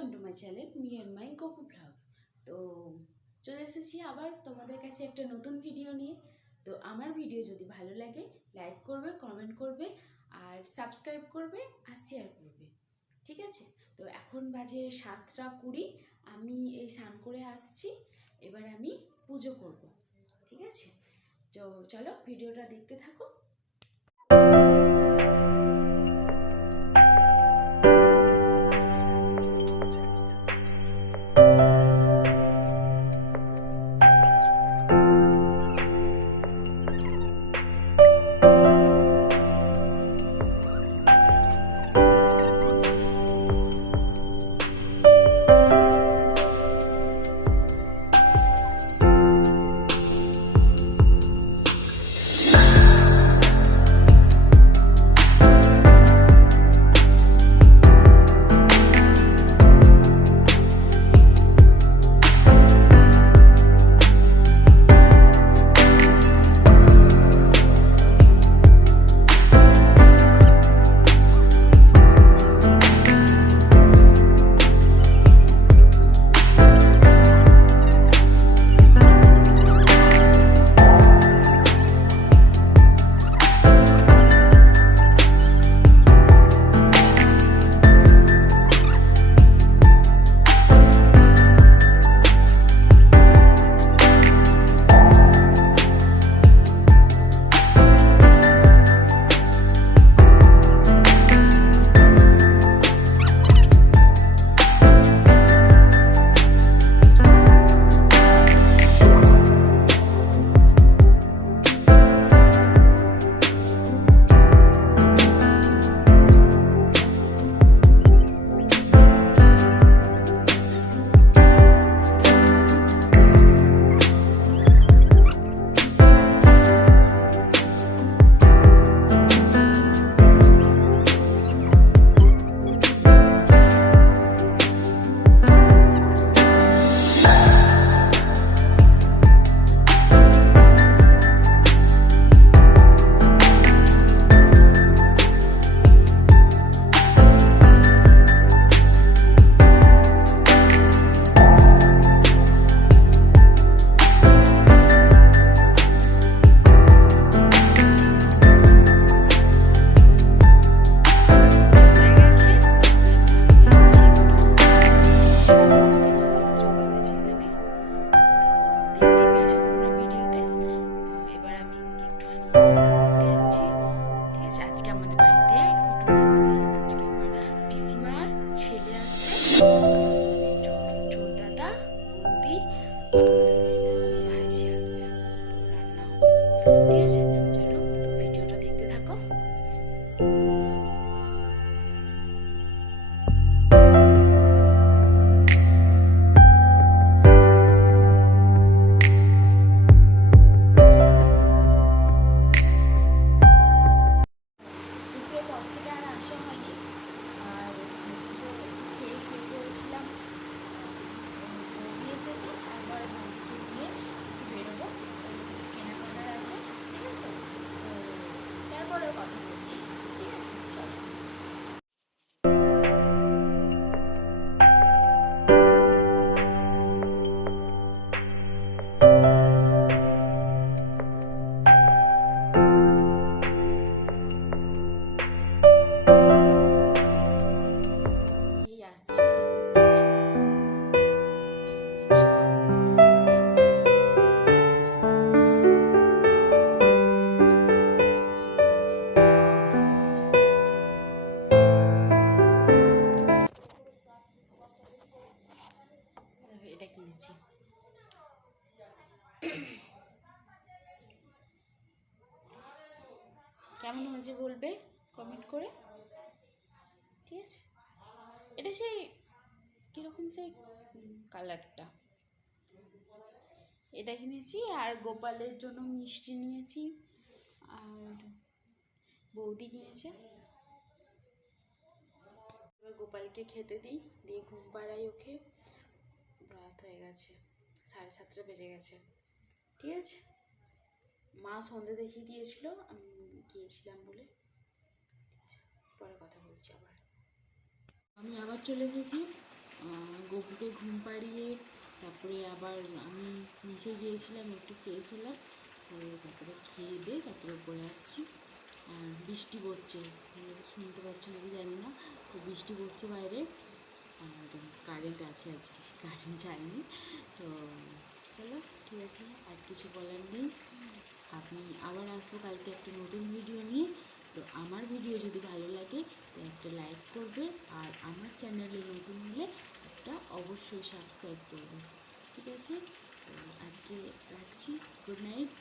Welcome to my channel me and my Gopu blogs. তো চলে এসেছি আবার তোমাদের কাছে একটা নতুন ভিডিও নিয়ে। তো আমার ভিডিও যদি ভালো লাগে লাইক করবে, কমেন্ট করবে, আর সাবস্ক্রাইব করবে আর শেয়ার করবে, ঠিক আছে? তো এখন বাজে 7:20, আমি এই স্নান করে আসছি, এবার আমি পুজো করব, ঠিক আছে? তো চলো ভিডিওটা দেখতে থাকো। কেমন হয়েছে বলবে কমেন্ট করে, ঠিক আছে? এটা সেই কীরকম সেই কালারটা, এটা কিনেছি। আর গোপালের জন্য মিষ্টি নিয়েছি, আর বৌদি কিনেছে। এবার গোপালকে খেতে দিই, দিয়ে ঘুম পাড়াই ওকে। রাত হয়ে গেছে, 7:30 বেজে গেছে, ঠিক আছে? মা সন্ধে দেখিয়ে দিয়েছিল, আমি গিয়েছিলাম বলে। পরে কথা বলছি আবার। আমি আবার চলে এসেছি গপুকে ঘুম পাড়িয়ে তারপরে আবার আমি নিচে গিয়েছিলাম, একটু ফ্রেশ হলাম, তো তারপরে খেয়ে দিয়ে তারপরে উপরে আসছি। আর বৃষ্টি পড়ছে, শুনতে পাচ্ছ নাকি জানি না, তো বৃষ্টি পড়ছে বাইরে। আর কারেন্ট আছে, আজকে কারেন্ট যায়নি। তো চলো ঠিক আছে, আর কিছু বলার নেই। আমি আবার আসবো কালকে একটা নতুন ভিডিও নিয়ে। তো আমার ভিডিও যদি ভালো লাগে তো একটা লাইক করবে, আর আমার চ্যানেলে নতুন হলে একটা অবশ্যই সাবস্ক্রাইব করবে। ঠিক আছে, তো আজকে রাখছি, গুড নাইট।